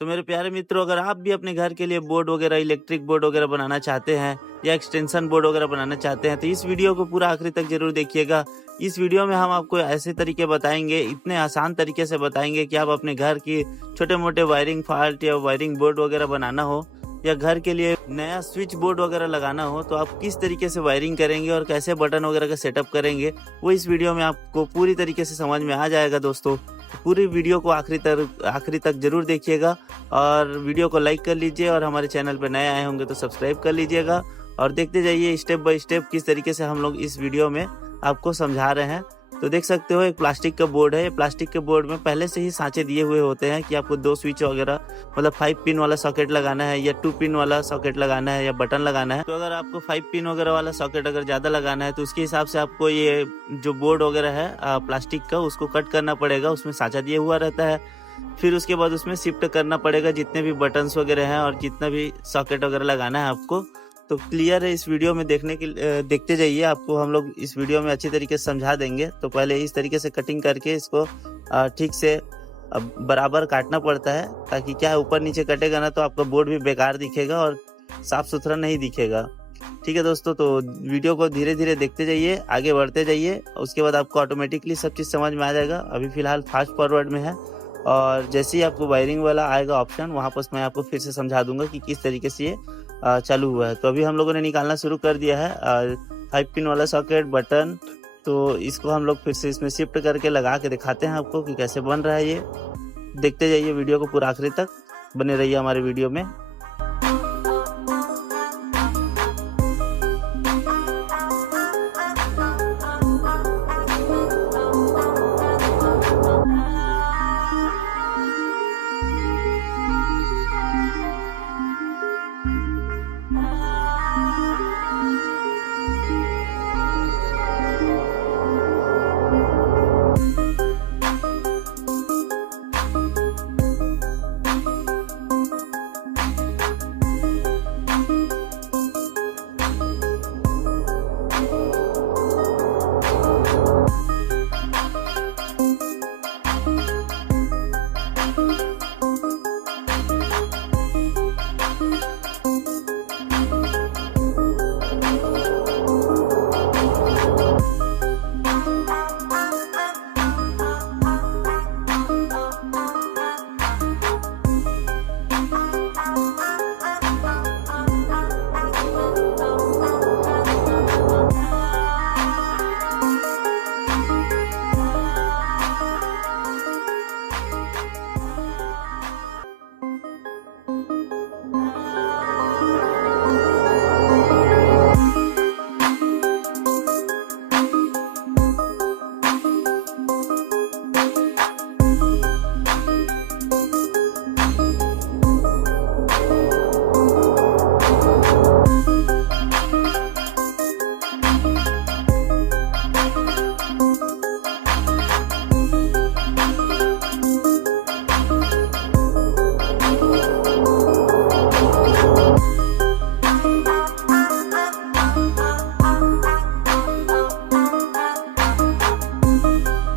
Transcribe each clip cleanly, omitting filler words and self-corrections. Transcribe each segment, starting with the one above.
तो मेरे प्यारे मित्रों, अगर आप भी अपने घर के लिए बोर्ड वगैरह, इलेक्ट्रिक बोर्ड वगैरह बनाना चाहते हैं या एक्सटेंशन बोर्ड वगैरह बनाना चाहते हैं तो इस वीडियो को पूरा आखिरी तक जरूर देखिएगा। इस वीडियो में हम आपको ऐसे तरीके बताएंगे, इतने आसान तरीके से बताएंगे कि आप अपने घर की छोटे मोटे वायरिंग फॉल्ट या वायरिंग बोर्ड वगैरह बनाना हो या घर के लिए नया स्विच बोर्ड वगैरह लगाना हो तो आप किस तरीके से वायरिंग करेंगे और कैसे बटन वगैरह का सेटअप करेंगे, वो इस वीडियो में आपको पूरी तरीके से समझ में आ जाएगा। दोस्तों, पूरी वीडियो को आखिरी तक जरूर देखिएगा और वीडियो को लाइक कर लीजिए और हमारे चैनल पर नए आए होंगे तो सब्सक्राइब कर लीजिएगा और देखते जाइए स्टेप बाय स्टेप किस तरीके से हम लोग इस वीडियो में आपको समझा रहे हैं। तो देख सकते हो, एक प्लास्टिक का बोर्ड है। प्लास्टिक के बोर्ड में पहले से ही सांचे दिए हुए होते हैं कि आपको 2 स्विच वगैरह, मतलब 5 पिन वाला सॉकेट लगाना है या 2 पिन वाला सॉकेट लगाना है या बटन लगाना है। तो अगर आपको 5 पिन वगैरह वाला सॉकेट अगर ज़्यादा लगाना है तो उसके हिसाब से आपको ये जो बोर्ड वगैरह है प्लास्टिक का, उसको कट करना पड़ेगा। उसमें सांचा दिया हुआ रहता है। फिर उसके बाद उसमें शिफ्ट करना पड़ेगा जितने भी बटन्स वगैरह हैं और जितना भी सॉकेट वगैरह लगाना है आपको। तो क्लियर है, इस वीडियो में देखते जाइए, आपको हम लोग इस वीडियो में अच्छी तरीके से समझा देंगे। तो पहले इस तरीके से कटिंग करके इसको ठीक से बराबर काटना पड़ता है, ताकि क्या है, ऊपर नीचे कटेगा ना तो आपका बोर्ड भी बेकार दिखेगा और साफ सुथरा नहीं दिखेगा। ठीक है दोस्तों, तो वीडियो को धीरे धीरे देखते जाइए, आगे बढ़ते जाइए, उसके बाद आपको ऑटोमेटिकली सब चीज़ समझ में आ जाएगा। अभी फिलहाल फास्ट फॉरवर्ड में है और जैसे ही आपको वायरिंग वाला आएगा ऑप्शन, वहाँ पर मैं आपको फिर से समझा दूंगा कि किस तरीके से ये चालू हुआ है। तो अभी हम लोगों ने निकालना शुरू कर दिया है 5 पिन वाला सॉकेट, बटन। तो इसको हम लोग फिर से इसमें शिफ्ट करके लगा के दिखाते हैं आपको कि कैसे बन रहा है ये। देखते जाइए वीडियो को पूरा आखिरी तक, बने रहिए हमारे वीडियो में।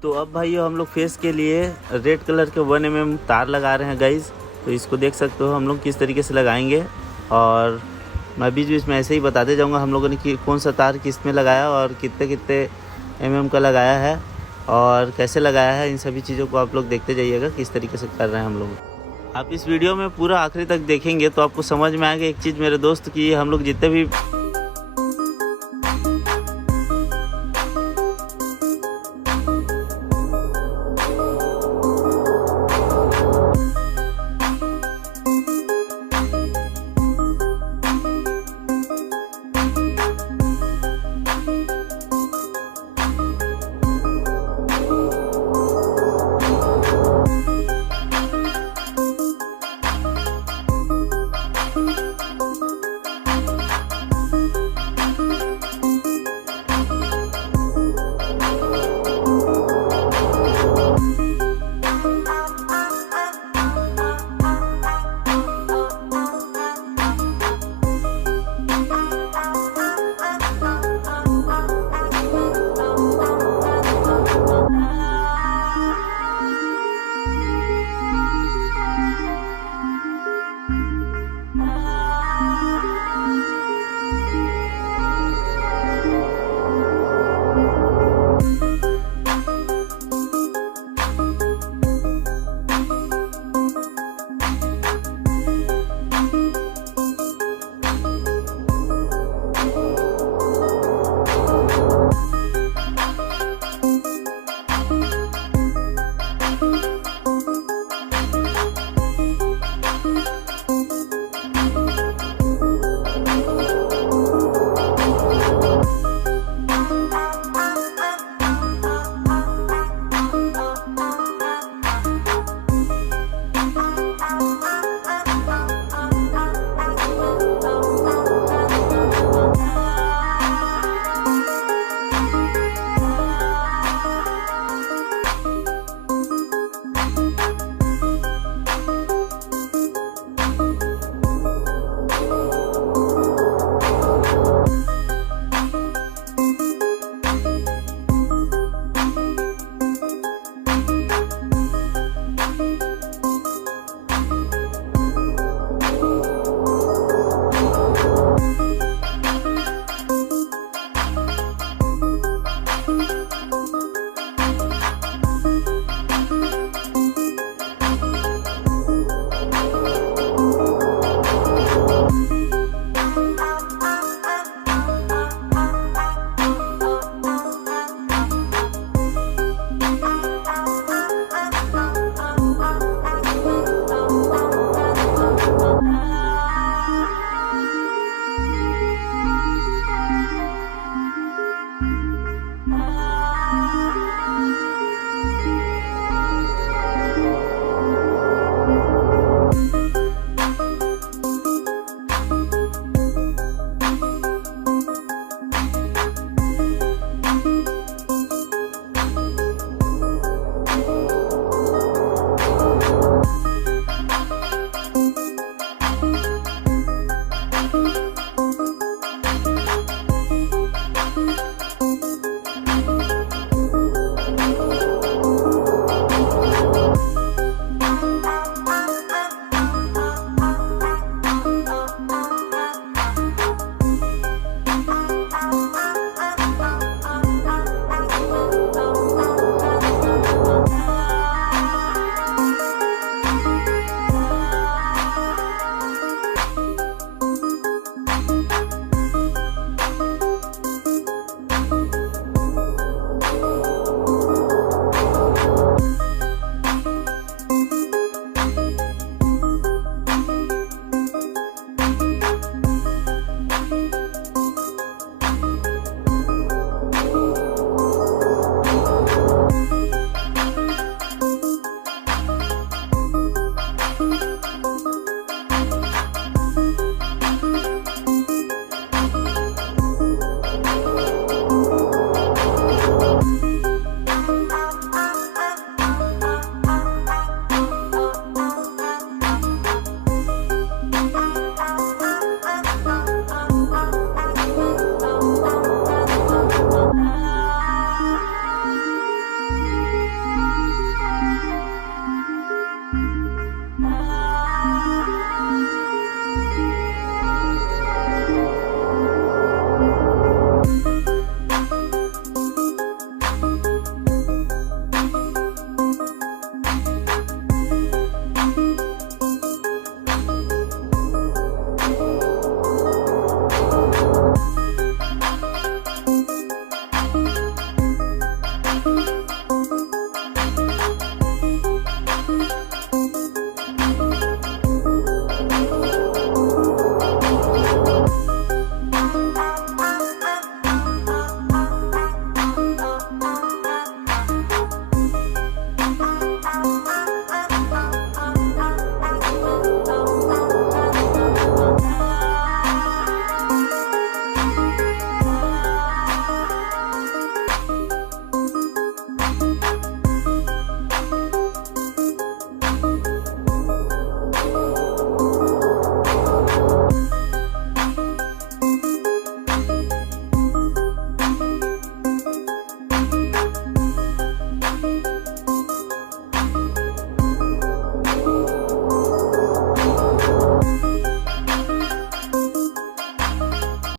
तो अब भाइयों, हम लोग फेस के लिए रेड कलर के 1 mm तार लगा रहे हैं गाइज। तो इसको देख सकते हो हम लोग किस तरीके से लगाएंगे और मैं बीच बीच में ऐसे ही बताते जाऊंगा हम लोगों ने कि कौन सा तार किस में लगाया और कितने कितने mm का लगाया है और कैसे लगाया है। इन सभी चीज़ों को आप लोग देखते जाइएगा किस तरीके से कर रहे हैं हम लोग। आप इस वीडियो में पूरा आखिरी तक देखेंगे तो आपको समझ में आएगा एक चीज़ मेरे दोस्त, कि हम लोग जितने भी